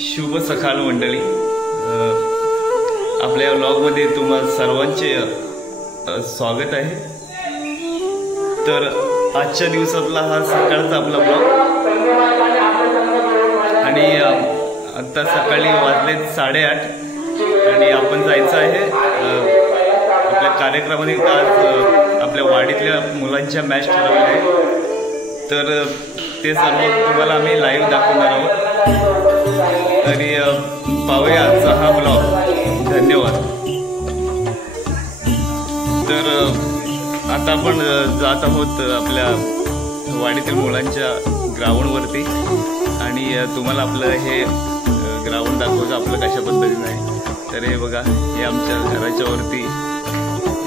शुभ सकाळ मंडळी, आपल्या व्लॉगमध्ये तुम्हा सर्वांचे स्वागत आहे। तर आजच्या दिवसातला हा सकाळचा आपला ब्लॉग आणि आता सकाळी वाजले 8:30 आणि आपण जायचं आहे आपल्या कार्यक्रमाने। आज आपल्या वाडीतल्या मुलांच्या मॅच ठरवल्या आहे, तर ते सर्व तुम्हाला आम्ही लाईव्ह दाखवणार आहोत। तरी पाहूया आजचा हा ब्लॉग। धन्यवाद। तर आता आपण जात आहोत आपल्या वाडीतील मुलांच्या ग्राउंडवरती आणि तुम्हाला आपलं हे ग्राउंड दाखवतो आपलं कशा पद्धतीने आहे। तर हे बघा, हे आमच्या घराच्या वरती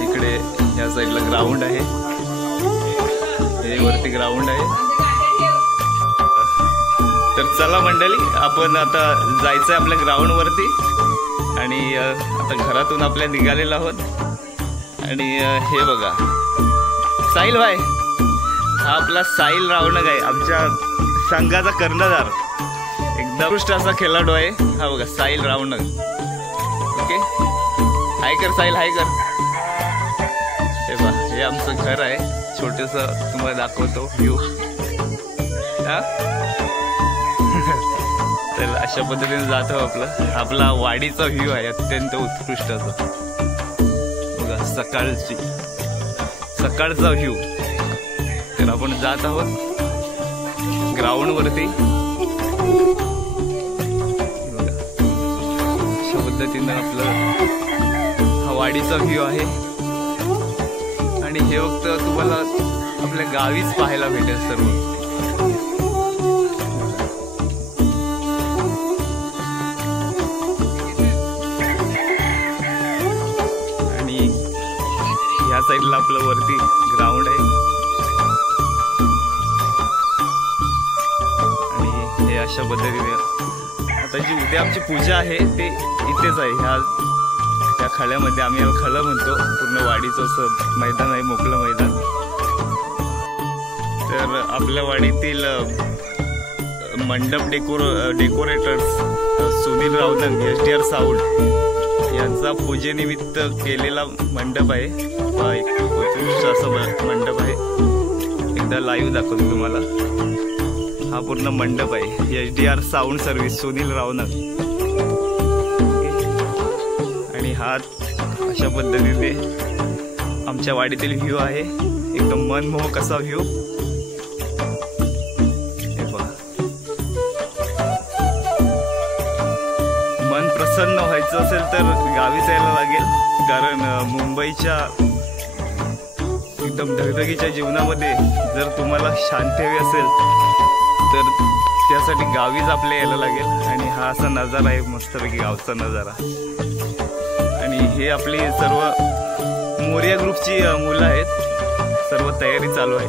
इकडे या साईडला ग्राउंड आहे, हे वरती ग्राउंड आहे। तर चला मंडळी, आपण आता जायचं आहे आपल्या ग्राउंडवरती आणि आता घरातून आपल्या निघालेलो आहोत। आणि हे बघा साहिल भाई, हा आपला साहिल रावणक आहे, आमच्या संघाचा कर्णधार, एकदम उत्कृष्ट असा खेळाडू आहे हा बघा, साहिल रावणक। ओके, हाय कर साहिल, हाय कर। हे बघा, हे आमचं घर आहे छोटंसं, तुम्हाला दाखवतो व्ह्यू। हा तर अशा पद्धतीने जातो आपला वाडीचा व्ह्यू आहे, अत्यंत उत्कृष्ट असा बघा, सकाळचा व्ह्यू। तर आपण जात आहोत ग्राउंड वरती, अशा पद्धतीने आपलं हा वाडीचा व्ह्यू आहे। आणि हे फक्त तुम्हाला आपल्या गावीच पाहायला भेटेल सर्व। या साईडला आपलं वरती ग्राउंड आहे आणि हे अशा पद्धतीने आता जी उद्या आमची पूजा आहे ते इथेच आहे, ह्या खळ्यामध्ये। आम्ही याला खळं म्हणतो, पूर्ण वाडीचं असं मैदान आहे, मोकळं मैदान। तर आपल्या वाडीतील मंडप डेकोरेटर्स सुनील रावणक, SDR साऊंड यांचा पूजेनिमित्त केलेला मंडप आहे, उत्कृष्ट असा मंडप आहे। एकदा लाईव्ह दाखवतो तुम्हाला, हा पूर्ण मंडप आहे, SDR साऊंड सर्व्हिस सुनील रावणक। आणि हा अशा पद्धतीने आमच्या वाडीतील व्ह्यू आहे, एकदम मनमोहक असा व्ह्यू। मन प्रसन्न व्हायचं असेल तर गावीच यायला लागेल, कारण मुंबईच्या एकदम धगधगीच्या जीवनामध्ये जर तुम्हाला शांती हवी असेल तर त्यासाठी गावीच आपल्या यायला लागेल। आणि हा असा नजारा आहे, मस्तपैकी गावचा नजारा। आणि हे आपली सर्व मोरिया ग्रुपची मुलं आहेत, सर्व तयारी चालू आहे।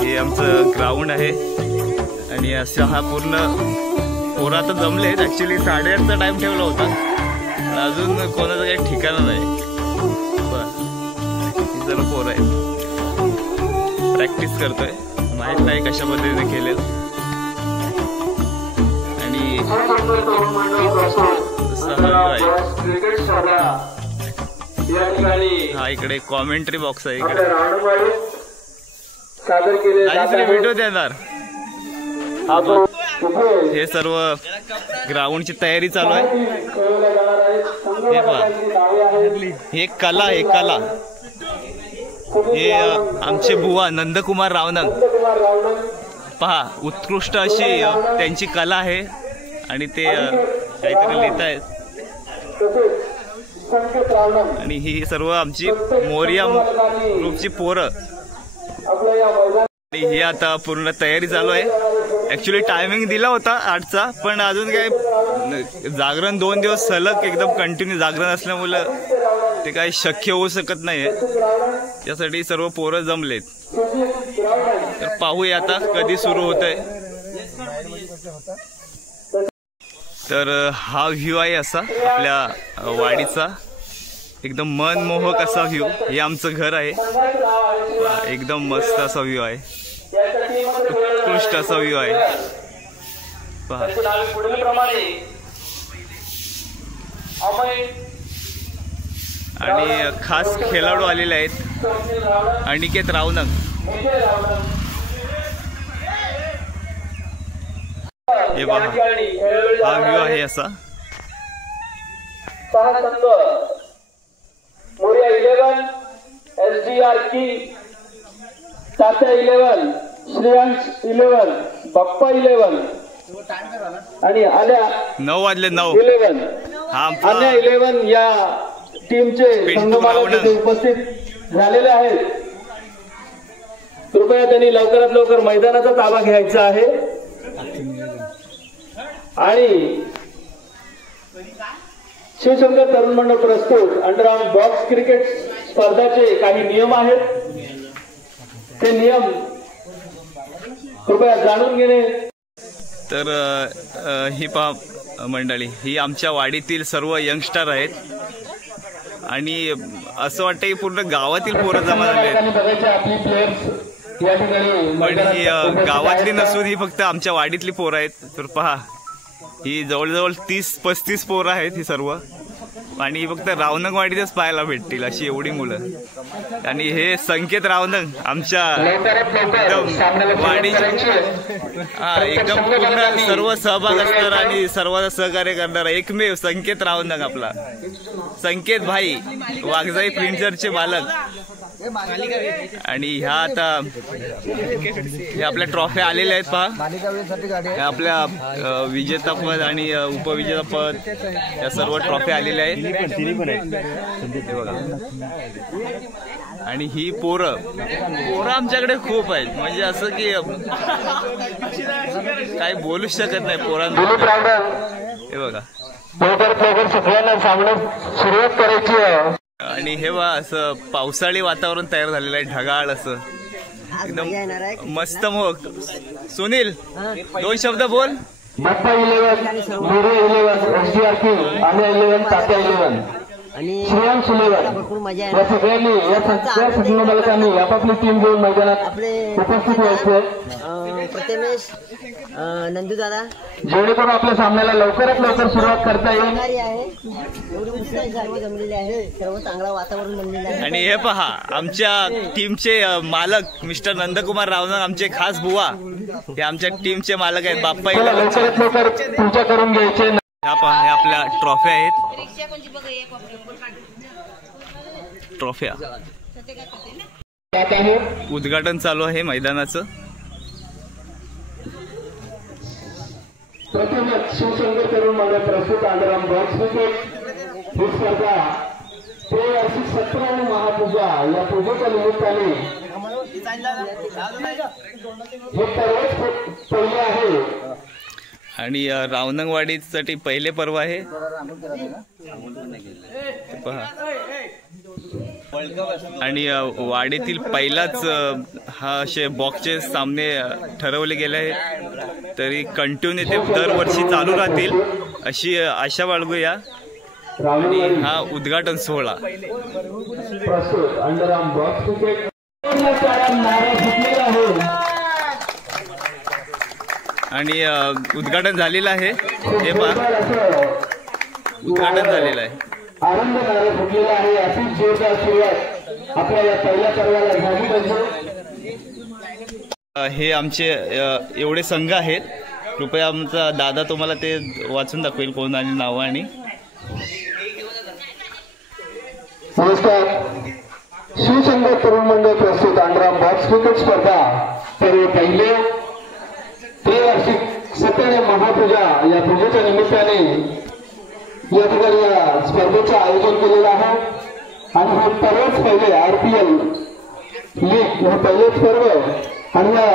हे आमचं ग्राउंड आहे आणि असा हा पूर्ण पोरं आता जमले आहेत। ॲक्च्युली 8:30चा टाइम ठेवला होता, पण अजून कोणाचं काही ठिकाणं नाही। जरा पोरं आहे, प्रॅक्टिस करतोय, माहीत नाही कशा पद्धतीने केलेलं। आणि हा इकडे कॉमेंट्री बॉक्स आहे, इकडे व्हिडिओ देणार। हे सर्व ग्राउंडची तयारी चालू आहे। हे पहा, हे कला आहे, कला। हे आमचे बुवा नंदकुमार रावणक, पहा उत्कृष्ट अशी त्यांची कला आहे आणि ते काहीतरी लिहित आहेत। आणि ही सर्व आमची मोरिया ग्रुपची पोरं, ही आता पूर्ण तयारी चालू आहे। ॲक्च्युली टायमिंग दिला होता 8चा, पण अजून काय जागरण 2 दिवस सलग एकदम कंटिन्यू जागरण असल्यामुळे ते काही शक्य होऊ शकत नाही आहे, त्यासाठी सर्व पोरं जमलेत। तर पाहूया आता कधी सुरू होत आहे। तर हा व्ह्यू आहे असा आपल्या वाडीचा, एकदम मनमोहक असा व्ह्यू। हे आमचं घर आहे, एकदम मस्त असा व्ह्यू आहे। उत्कृष्ट असा व्ह्यू आहे पहा. आणि खास खेळाडू आलेले आहेत. अनिकेत रावनग, हे पहा हा व्ह्यू आहे असा. मोरिया 11, SDR की, तात्या 11, श्रेयांश 11, बाप्पा 11 आणि आल्या 9 वाजले 9. 11 हा आल्या 11 या टीमचे संघमालक उपस्थित झालेले आहेत. कृपया त्यांनी लवकरात लवकर मैदानाचा ताबा घ्यायचा आहे. आणि शिवशंकर तरुण मंडळ प्रस्तुत अंडरआर्म बॉक्स क्रिकेट स्पर्धाचे काही नियम आहेत. ते नियम कृपया जाणून घेणे. तर ही पहा मंडळी, ही आमच्या वाडीतील सर्व यंगस्टर आहेत. आणि असं वाटतं की पूर्ण गावातील पोरं जमा झाले आहेत. पण ही गावातली नसून ही फक्त आमच्या वाडीतली पोरं आहेत. तर पहा ही जवळजवळ 30-35 पोरं आहेत ही सर्व. आणि फक्त रावनगवाडीतच पाहायला भेटतील अशी एवढी मुलं. आणि हे संकेत रावनग आमच्या एकदम वाडीचे एकदम पूर्ण सर्व सहभाग असणार आणि सर्वांना सहकार्य करणारा एकमेव संकेत रावनग आपला संकेत भाई, वाघजाई प्रिंटरचे मालक. आणि ह्या आता हे आपल्या ट्रॉफ्या आलेल्या आहेत पहा. आपल्या विजेतापद आणि उपविजेतापद या सर्व ट्रॉफ्या आलेल्या आहेत. बघा. आणि ही पोरं आमच्याकडे खूप आहेत. म्हणजे असं की काही बोलू शकत नाही पोरांना. हे बघा सगळ्यांना सामना सुरुवात करायची आहे. आणि हे बघा असं पावसाळी वातावरण तयार झालेलं आहे. ढगाळ असं एकदम मस्त. मग सुनील 2 शब्द बोल. बाप्पा 11, मोरिया 11, SDR की, आम्ही 11, तात्या 11 आणि श्रेयांश 11 या सगळ्यांनी या संघमालकांनी आपापली टीम घेऊन मैदानात उपस्थित व्हायचे. प्रतिमेश नंदू दादा, जेणेकरून आपल्या सामन्याला लवकरात लवकर सुरुवात करता येईल. सर्व चांगला वातावरण बनलेलं आहे. आणि हे पहा आमच्या टीमचे मालक मिस्टर नंदकुमार रावनग, आमचे खास बुवा. हे आमच्या टीमचे मालक आहेत. बाप्पा लवकरात लवकर पूजा करून घ्यायचे. ह्या पहा हे आपल्या ट्रॉफ्या आहेत. ट्रॉफ्या उद्घाटन चालू आहे मैदानाचं. प्रथमच शिवशंकर तरुण मंडळ प्रस्तुत अंडरआर्म बॉक्स क्रिकेट ही स्पर्धा 17वी महापूजा या पूजेच्या निमित्ताने हे पर्वच पहिले आहे. आणि रावनगवाडीसाठी पहिले पर्व आहे. पहा. आणि वाडीतील पहिलाच हा असे बॉक्सचे सामने ठरवले गेले आहेत. तरी कंटिन्यू ते दरवर्षी चालू राहतील अशी आशा बाळगूया. आणि हा उद्घाटन सोहळा आणि उद्घाटन झालेलं आहे. हे पहा उद्घाटन झालेलं आहे. आनंद नारे फुटलेला आहे. अशी जोरदार सुरुवात आपल्या या पहिल्या पर्वाला झाली पाहिजे. हे आमचे एवढे संघ आहेत. कृपया आमचा दादा तुम्हाला ते वाचून दाखवेल कोण आणि नावं. आणि नमस्कार. शिवशंकर तरुण मंडळ प्रस्तुत अंडरआर्म बॉक्स क्रिकेट स्पर्धा पर्व पहिले त्रिवार्षिक 17वी महापूजा या पूजेच्या निमित्ताने या ठिकाणी या स्पर्धेचं आयोजन केलेलं आहे. आणि हे पर्वच पहिले RPL लीग हे पहिलेच पर्व. आणि या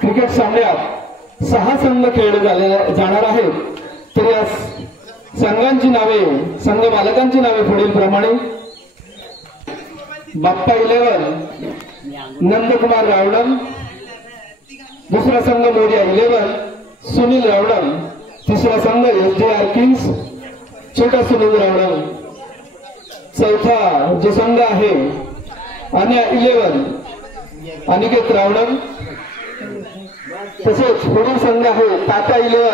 क्रिकेट सामन्यात 6 संघ खेळले जाणार आहेत. तर या संघांची नावे, संघ मालकांची नावे पुढील प्रमाणे. बाप्पा 11, नंदकुमार रावणम. दुसरा संघ मोरिया 11, सुनील रावणम. तिसरा संघ SDR किंग्स, छोटा सुनील रावणम. चौथा जो संघ आहे अन्या 11, अनिकेत रावणम. तसेच पुढील संघ आहे टाटा 11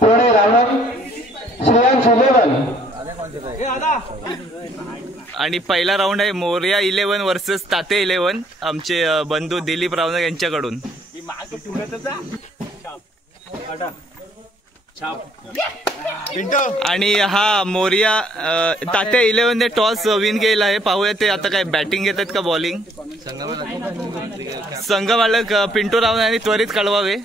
पुणे रावण श्रेयांश 11 आणि पहिला राऊंड आहे मोरया 11 वर्सेस ताते 11 आमचे बंधू दिलीप रावणक यांच्याकडून. आणि हा मोरया तात्या 11 ने टॉस विन केला आहे. पाहूया ते आता काय बॅटिंग घेतात का बॉलिंग. संघ मालक पिंटू रावण यांनी त्वरित कळवावे.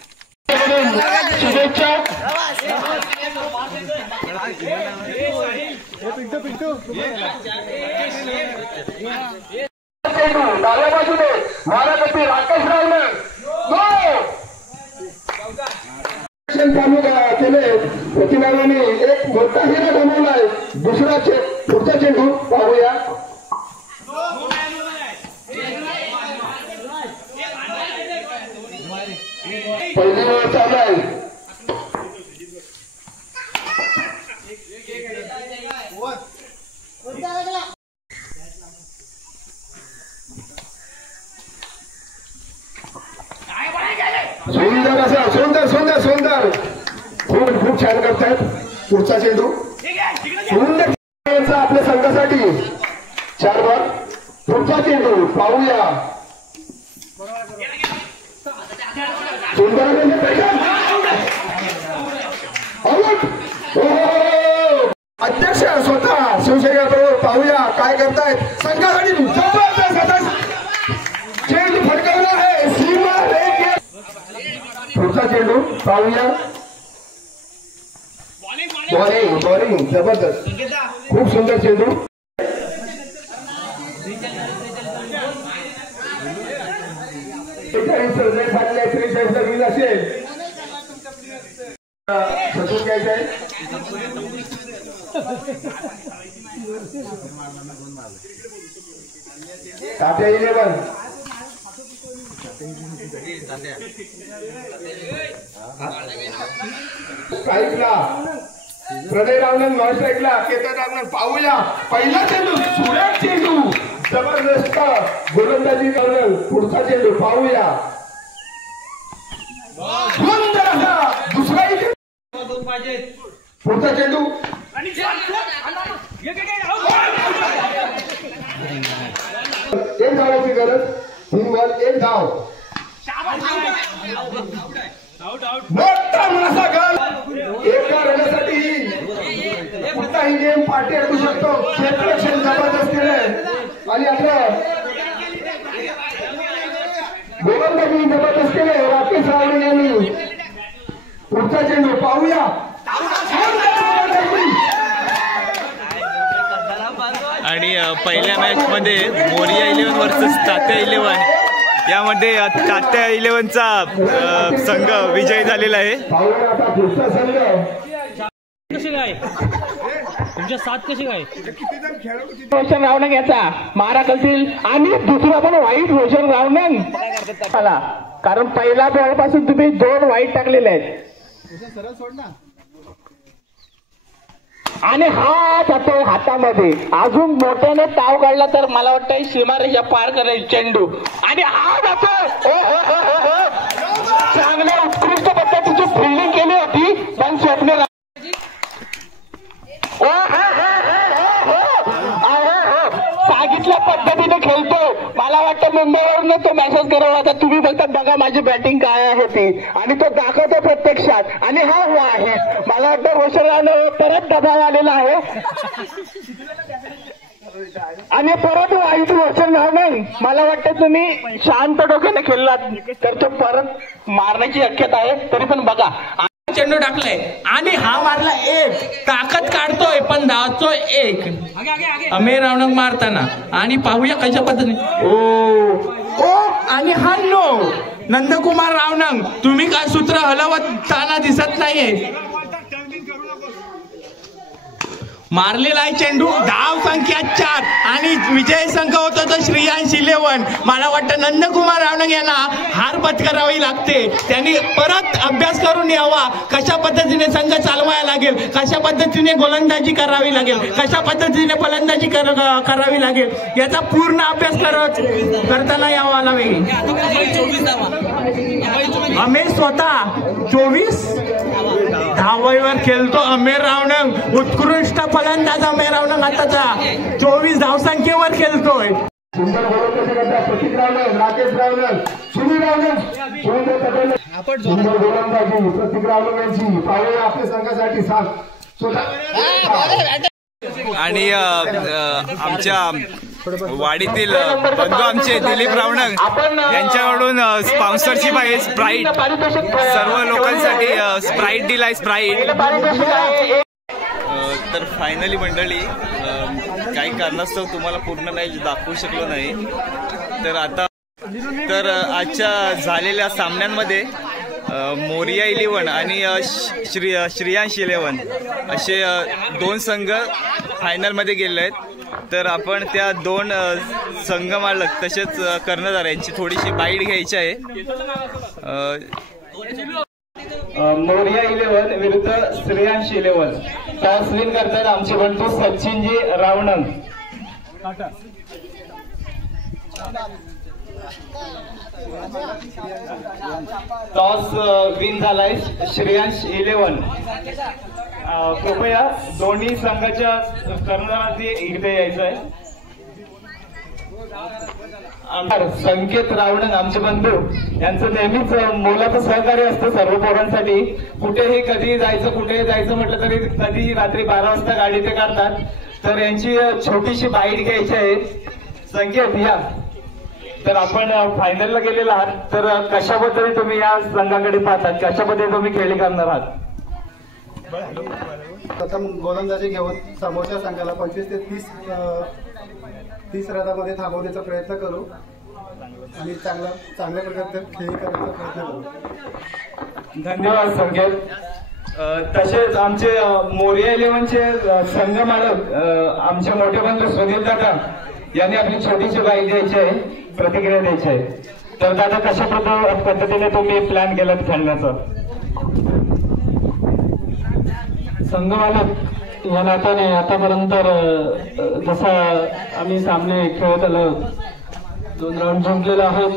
डाव्या बाजूने महाराष्ट्रातील राकेश रावण चालू केले. प्रतिभाने एक मोठा हिरा बनवलाय. दुसरा पुढचा चेंडू पाहूया. पहिली वेळ चालू आहे. सुंदर असा सुंदर सुंदर सुंदर खूप छान करतायत. पुढचा चेंडू सुंदर आपल्या संघासाठी 4 बॉल. पुढचा चेंडू पाहूया. सुंदर अध्यक्ष स्वतः शिवसेना बरोबर पाहूया काय करतायत. संघासाठी चेंडू फटकावला आहे. सीमा पुढचा चेंडू पाहूया. बॉलिंग बॉलिंग जबरदस्त. खूप सुंदर चेंडू. असेल सतून घ्यायचं आहे. टाटा 11 स्ट्राईकला प्रणय रावण नॉन स्ट्राईकला केतन रावण पाहूया. पहिला चेंडू सुरेख चेंडू जबरदस्त गोलंदाजी रावण. पुढचा चेंडू पाहूया. सुंदर असा दुसराही पुढचा चेंडू एक धावाची गरज. 3 बॉल 1 धाव. मोठा मासा गल एका रनासाठी कुठलाही गेम पाठी असू शकतो. क्षेत्ररक्षण जबरदस्त केलंय आणि आपलं गोलंदाजी जबरदस्त केले राकेश रावण यांनी. पुढचा चेंडू पाहूया. आणि पहिल्या मॅच मध्ये मोरया 11 वर्सेस तात्या 11 यामध्ये तात्या 11चा संघ विजयी झालेला आहे. कशी काय तुमच्या 7 कशी काय रोशन रावण याचा मारा करतील. आणि दुसरा पण वाईट रोशन रावण आला. कारण पहिला बॉल पासून तुम्ही 2 वाईट टाकलेले आहेत. आणि हा जातो हातामध्ये. अजून मोठ्याने ताव काढला तर मला वाटतं सीमारेषा पार करेल चेंडू. आणि हा जातो चांगल्या उत्कृष्ट पद्धतीची फिल्डिंग केली होती पण स्वप्न सांगितल्या पद्धतीने खेळतो. मला वाटतं मुंबईवरून तो मेसेज करावा होता. तुम्ही फक्त बघा माझी बॅटिंग काय आहे ती. आणि तो दाखवतो प्रत्यक्षात. आणि हा हुआ आहे. मला वाटतं रोशनरावने परत दबाव आलेला आहे आणि परत वाईट रोशन रावण. मला वाटतं तुम्ही शांत डोक्याने खेळलात तर तो परत मारण्याची शक्यता आहे. तरी पण बघा चेंडू टाकलाय आणि हा मारला 1. ताकद काढतोय पण धावतोय 1 अमेर रावणक मारताना. आणि पाहूया कशा पद्धतीने ओ आणि हा नो नंदकुमार रावणक. तुम्ही काय सूत्र हलवताना दिसत नाहीये. मारलेला आहे चेंडू, धाव संख्या 4 आणि विजय संघ होता तो श्रेयांश 11. मला वाटतं नंदकुमार रावणंग यांना हार पत्करावी लागते. त्यांनी परत अभ्यास करून यावा, कशा पद्धतीने संघ चालवायला लागेल, कशा पद्धतीने गोलंदाजी करावी लागेल, कशा पद्धतीने फलंदाजी करावी लागेल याचा पूर्ण अभ्यास करताना यावा लागेल. अमेर स्वतः 24 धावांवर खेळतो. अमेर रावणंग उत्कृष्ट फलंदाज. अमेर रावणंग आताचा 24 धावसंख्येवर खेळतोय. सुंदर प्रतीक रावणंग, राकेश रावणंग, सुनील रावणंग, सुंदर गोलंदाजी प्रतीक रावणंग यांची पावलं आपल्या संघासाठी आणि आमच्या वाडीतील बंधू आमचे दिलीप रावणंग यांच्याकडून स्पॉन्सरशिप आहे. स्प्राईट सर्व लोकांसाठी स्प्राईट दिलाय. स्प्राईट तर फायनली मंडळी काही कारणास्तव तुम्हाला पूर्ण मॅच दाखवू शकलो नाही. तर आजच्या झालेल्या सामन्यांमध्ये मोरिया 11 आणि श्रेयांश 11 असे 2 संघ फायनलमध्ये गेले आहेत. तर आपण त्या 2 संघ मालक तसेच कर्णधार यांची थोडीशी बाईट घ्यायची आहे. मोरिया 11 विरुद्ध श्रेयांश 11. टॉस विन करतात आमचे बंधू सचिनजी रावणंग. टॉस विन झालाय श्रेयांश 11. कृपया दोन्ही संघाच्या कर्णधारांनी इकडे यायचं आहे. संकेत रावणंग आमचे बंधू यांचं नेहमीच मोलाचं सहकार्य असतं सर्व पोरांसाठी. कुठेही कधी जायचं, कुठेही जायचं म्हटलं तरी कधी रात्री 12 वाजता गाडी ते काढतात. तर यांची छोटीशी बाईट घ्यायची आहे. संकेत या. तर आपण फायनलला गेलेला आहात, तर कशा पद्धतीने तुम्ही या संघाकडे पाहतात, कशा पद्धतीने तुम्ही खेळी करणार आहात? प्रथम गोलंदाजी घेऊन समोरच्या संघाला 25 ते 30 रनामध्ये थांबवण्याचा प्रयत्न करू आणि चांगल्या प्रकारचे खेळी करण्याचा प्रयत्न करू. धन्यवाद संकेत. तसेच आमचे मोरिया 11चे संघ मालक आमचे मोठे बंधू सुनील दादा यांनी आपली छोटीशी बाईट द्यायची आहे, प्रतिक्रिया द्यायची आहे. तर दादा कशा पद्धतीने तुम्ही प्लॅन केलात खेळण्याचा? संघ मालक या नात्याने आतापर्यंत जसा आम्ही सामने खेळत आलो, 2 राऊंड जिंकलेलो आहोत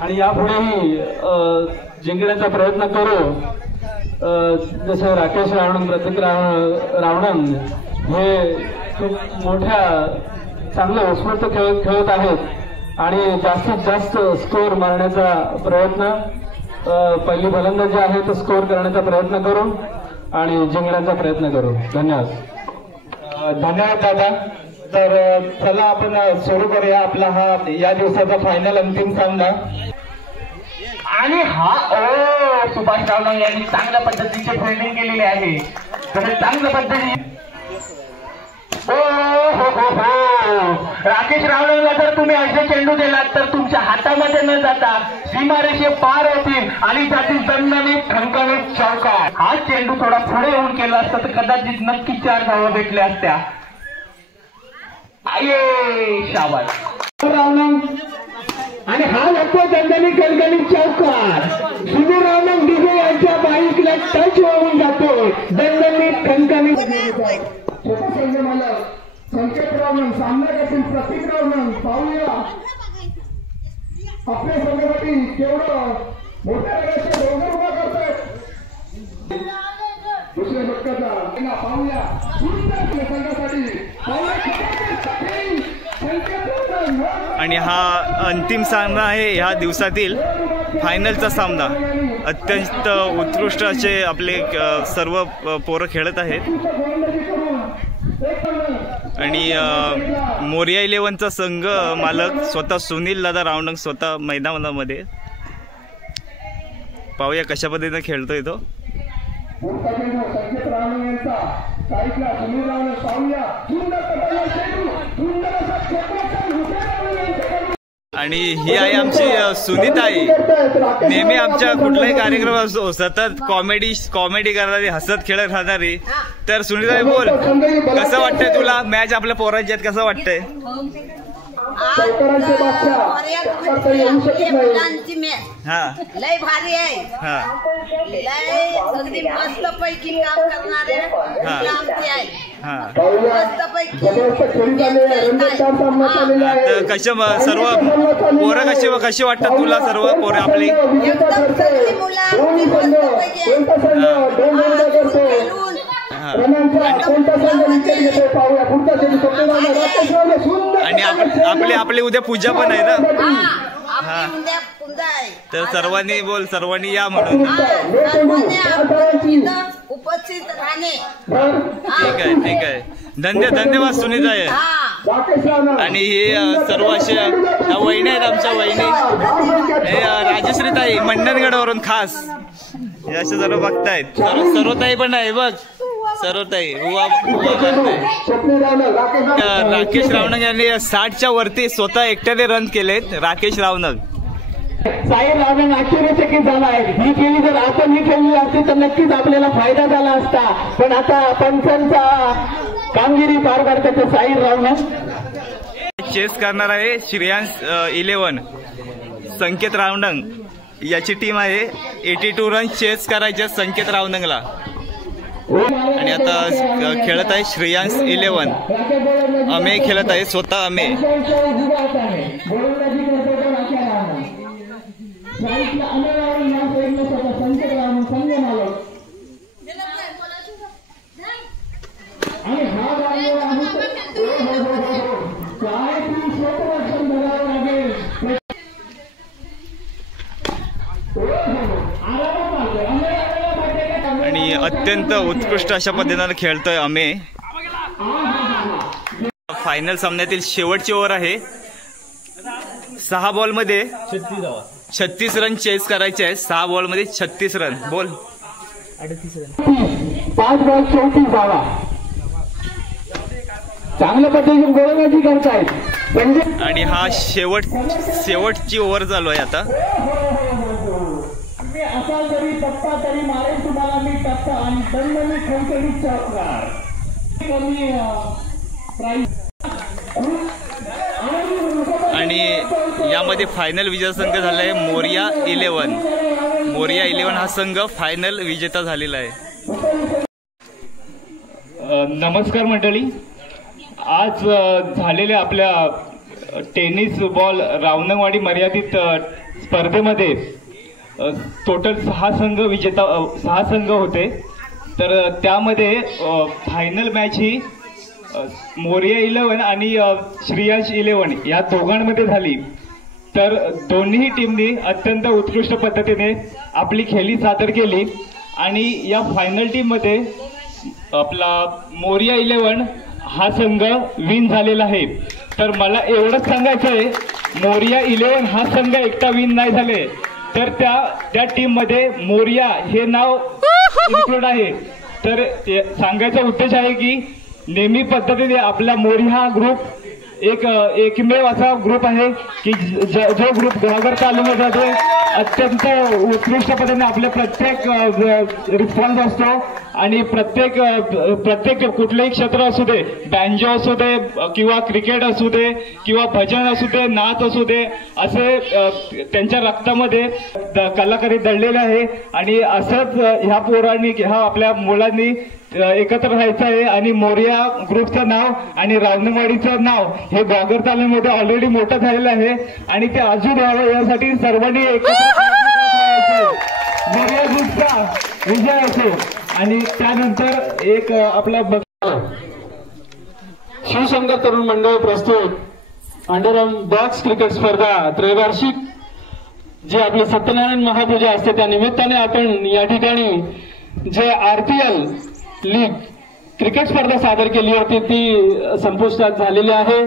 आणि यापुढेही जिंकण्याचा प्रयत्न करू. जसं राकेश रावणंग, प्रतीक रावणंग हे खूप मोठ्या चांगल्या उत्स्फूर्त खेळत आहेत आणि जास्तीत जास्त स्कोर मारण्याचा प्रयत्न, पहिली फलंदाजी आहे तर स्कोर करण्याचा प्रयत्न करू आणि जिंकण्याचा प्रयत्न करू. धन्यवाद. धन्यवाद दादा. तर चला आपण सुरू करूया आपला हा या दिवसाचा फायनल अंतिम सामना. आणि सुभाष रावणंग यांनी चांगल्या पद्धतीची फिल्डिंग केलेली आहे. तर चांगल्या पद्धतीने राकेश रावणंगला जर तुम्ही असे चेंडू दिलात तर तुमच्या हातामध्ये न जाता सीमारेषे पार होतील आणि त्यातील दणदणीत ठणठणीत चौकार. हा चेंडू थोडा पुढे येऊन केला असता तर कदाचित नक्की 4 धावा भेटल्या असत्या. शाबास रावणंग आणि हा नको दणदणीत गणगणित चौकार. सुनील रावणंग डिगे यांच्या बाईकला टच होऊन जातो. दणदणीत ठणठणीत छोटा संघ मालक संकेत रावणंग सामना करतील प्रतीक रावणंग. पाहूया आपल्या संघासाठी केवढं मोठ्या रगाचे डोंगर उभा करतात. दुसऱ्या षटकाचा पाहूया संघासाठी आणि हा अंतिम सामना आहे ह्या दिवसातील फायनलचा सामना. अत्यंत उत्कृष्ट असे आपले सर्व पोरं खेळत आहेत आणि मोरिया 11चा संघ मालक स्वतः सुनील दादा रावणंग स्वतः मैदानामध्ये. पाहूया कशा पद्धतीने खेळतोय तो. आणि ही आहे आमची सुनीताई. नेहमी आमच्या कुठलाही कार्यक्रम असो सतत कॉमेडी करणारी, हसत खेळत राहणारी. तर सुनीताई बोल, कसं वाटतंय तुला मॅच आपल्या पोरांच्यात, कसं वाटतंय? मुलांची मॅच हा लय भारी आहे. हा लय अगदी मस्त पैकी काम करणारे मुलांची आहे. हा मस्त पैकी तर सर्व पोरं कशी वाटतात तुला, सर्व पोरं आपली? एकदम सगळी मुलं आमची मस्त पैकी खेळून आणि आपली उद्या पूजा पण आहे ना. आपली उद्या पूजा आहे. तर सर्वांनी या म्हणून. सर्वांनी उपस्थित राहणे. ठीक आहे. धन्यवाद सुनीताई. आणि हे सर्व असे वहिनी आहेत आमच्या वहिनी, हे राजश्रीताई मंडणगडवरून खास, हे असे सर्व बघतायत. सर्वताई पण आहे बघ, सर्वताई राकेश रावणग यांनी 60च्या वरती स्वतः एकट्याने रन केलेत. राकेश रावणग, साहिल रावणग आश्चर्यचकित झाला आहे. ही खेळी जर आपण ही खेळली असती तर नक्कीच आपल्याला फायदा झाला असता, पण आता पंचांचा कामगिरी पार पाडतात साहिल रावणग. चेस करणार आहे श्रेयांश 11. संकेत रावणग याची टीम आहे. 82 रन चेस करायचे संकेत रावणगला. आणि आता खेळत आहे श्रेयांश 11. अमे खेळत आहे, स्वतः अमे. आणि अत्यंत उत्कृष्ट अशा पद्धतीने खेळतोय अमे. फायनल सामन्यातील शेवटची ओव्हर आहे. 6 बॉलमध्ये 36 रन चेस करायचे आहेत. 6 बॉलमध्ये 36 रन. बोल. 5 बॉल 34 धावा. चांगल्या पद्धतीने गोलंदाजी करतायत. आणि हा शेवटची ओव्हर चालू आहे आता. असाल तरी टप्पा तरी मारेल तुम्हाला मी टप्पा आणि दंड मी खंचरीत चौकार. कमी प्राईस. आणि यामध्ये फायनल विजेता संघ झाला आहे मोरिया 11. मोरिया 11 हा संघ फायनल विजेता झालेला आहे. नमस्कार मंडळी. आज झालेल्या आपल्या टेनिस बॉल रावणगवाडी मर्यादित स्पर्धेमध्ये टोटल 6 संघ होते. तर त्यामध्ये फायनल मॅच ही मोरिया 11 आणि श्रेयांश 11 या दोघांमध्ये झाली. तर दोन्ही टीमनी अत्यंत उत्कृष्ट पद्धतीने आपली खेळी सादर केली आणि या फायनल टीममध्ये आपला मोरिया 11 हा संघ विन झालेला आहे. तर मला एवढंच सांगायचं आहे, मोरिया 11 हा संघ एकटा विन नाही झाले, तर त्या टीम मध्ये मोरिया हे नाव इन्क्लूड आहे. तर सांगायचा उद्देश आहे की नेहमी पद्धतीने आपला मोरिया हा ग्रुप एकमेव असा ग्रुप आहे की जो ग्रुप ग्राहक तालुक्यामध्ये अत्यंत उत्कृष्ट पद्धतीने आपले प्रत्येक रिस्पॉन्स असतो आणि प्रत्येक कुठलेही क्षेत्र असू दे, बँजो असू दे किंवा क्रिकेट असू दे किंवा भजन असू दे, नाच असू दे, असे त्यांच्या रक्तामध्ये कलाकारी दडलेले आहे. आणि असंच ह्या पोरांनी ह्या आपल्या मुलांनी एकत्र राहायचं आहे आणि मोरिया ग्रुपचं नाव आणि रावणगवाडीचं नाव हे गागर तालुक्यामध्ये ऑलरेडी मोठं झालेलं आहे आणि ते अजून व्हावं यासाठी सर्वांनी एकत्र मोरिया ग्रुपचा विजय असो. आणि त्यानंतर एक आपला शिवशंकर तरुण मंडळ प्रस्तुत अंडरआर्म बॉक्स क्रिकेट स्पर्धा त्रैवार्षिक जी आपली सत्यनारायण महापूजा असते त्या निमित्ताने आपण या ठिकाणी जे RPL लीग क्रिकेट स्पर्धा सादर केली होती ती संपुष्टात झालेली आहे.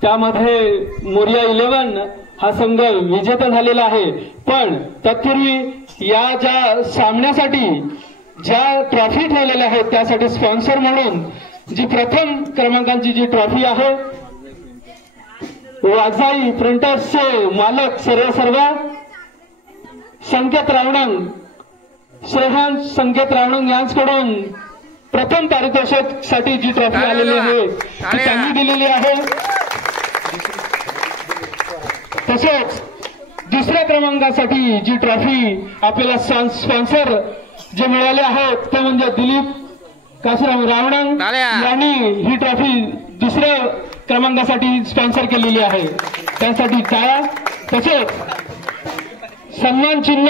त्यामध्ये मोरिया 11 हा संघ विजेता झालेला आहे. पण तत्पूर्वी या ज्या सामन्यासाठी ज्या ट्रॉफी ठेवलेल्या आहेत त्यासाठी स्पॉन्सर म्हणून जी प्रथम क्रमांकाची जी ट्रॉफी आहे वाजाई प्रिंटर्सचे मालक सर्व संकेत रावणंग, श्रेहान संकेत रावणंग यांच्याकडून प्रथम पारितोषिक साठी जी ट्रॉफी आलेली आहे ती त्यांनी दिलेली आहे. तसेच दुसऱ्या क्रमांकासाठी जी ट्रॉफी आपल्याला स्पॉन्सर जे मिळाले आहेत ते म्हणजे दिलीप काशीराम रावणंग यांनी ही ट्रॉफी दुसऱ्या क्रमांकासाठी स्पॉन्सर केलेली आहे, त्यासाठी टाळ्या. तसेच सन्मान चिन्ह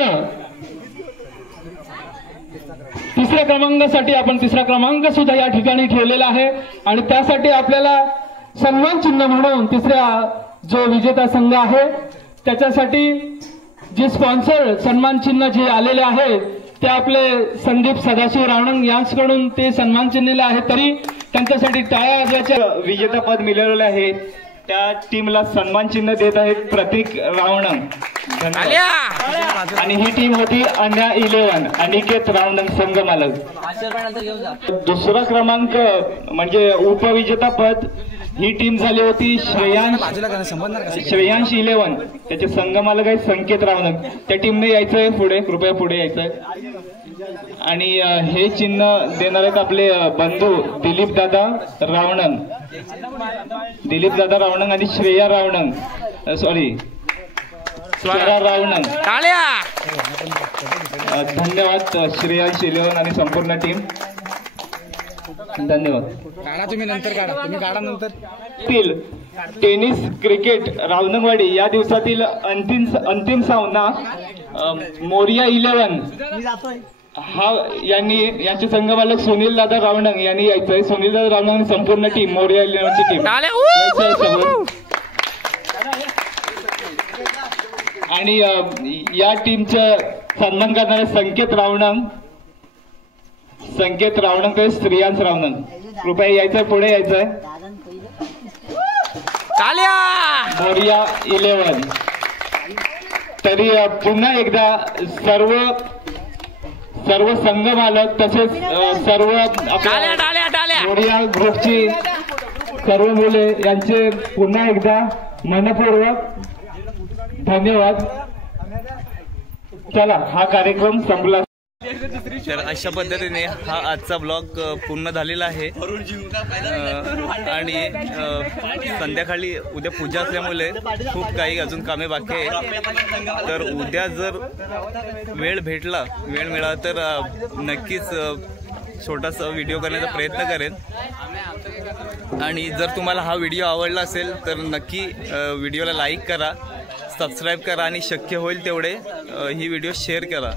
तिसऱ्या क्रमांकासाठी आपण तिसरा क्रमांक सुद्धा या ठिकाणी ठेवलेला आहे आणि त्यासाठी आपल्याला सन्मान चिन्ह म्हणून तिसऱ्या जो विजेता संघ आहे त्याच्यासाठी जे स्पॉन्सर सन्मान चिन्ह जे आलेले आहेत ते आपले संदीप सदाशिव रावणंग यांच्याकडून ते सन्मान चिन्ह आहे, तरी त्यांच्यासाठी टाळ्या वाजवायच्या. विजेतापद मिळवलेलं आहे त्या टीमला सन्मान चिन्ह देत आहेत प्रतीक रावणंग. धन्यवाद. आणि ही टीम होती अन्या 11 अनिकेत रावणंग संघ मालक. दुसरा क्रमांक म्हणजे उपविजेतापद ही टीम झाली होती श्रेयांश 11, त्याचे संघ मालक आहे संकेत रावणंग. त्या टीमने यायचंय पुढे, कृपया पुढे यायचंय. आणि हे चिन्ह देणार आहेत आपले बंधू दिलीप दादा रावणंग आणि श्रेया रावणंग, स्वरा रावणंग. धन्यवाद श्रेयांश 11 आणि संपूर्ण टीम. धन्यवाद. टेनिस क्रिकेट रावणंगवाडी या दिवसातील अंतिम सामना मोरिया 11 यांचे संघमालक सुनील दादा रावणंग यांनी यायचंय. सुनील दादा रावणंग संपूर्ण टीम मोरिया 11 ची टीम. आणि या टीमचं सन्मान करणारे संकेत रावणंग ते श्रेयांश रावणंग. कृपया यायचंय, पुढे यायचंय. मोरिया 11. तरी पुन्हा एकदा सर्व संघ मालक तसेच सर्व मोरिया ग्रुपची सर्व मुले यांचे पुन्हा एकदा मनपूर्वक धन्यवाद. चला, हा कार्यक्रम संपला. तर अशा पद्धतीने हा आजचा ब्लॉग पूर्ण झालेला आहे. आणि संध्याकाळी उद्या पूजा असल्यामुळे खूप काही अजून कामे बाकी आहे. तर उद्या जर वेळ मिळाला तर नक्कीच छोटासा व्हिडिओ करण्याचा प्रयत्न करेन. आणि जर तुम्हाला हा व्हिडिओ आवडला असेल तर नक्की व्हिडिओला लाईक करा, सबस्क्राईब करा आणि शक्य होईल तेवढे ही व्हिडिओ शेअर करा.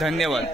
धन्यवाद.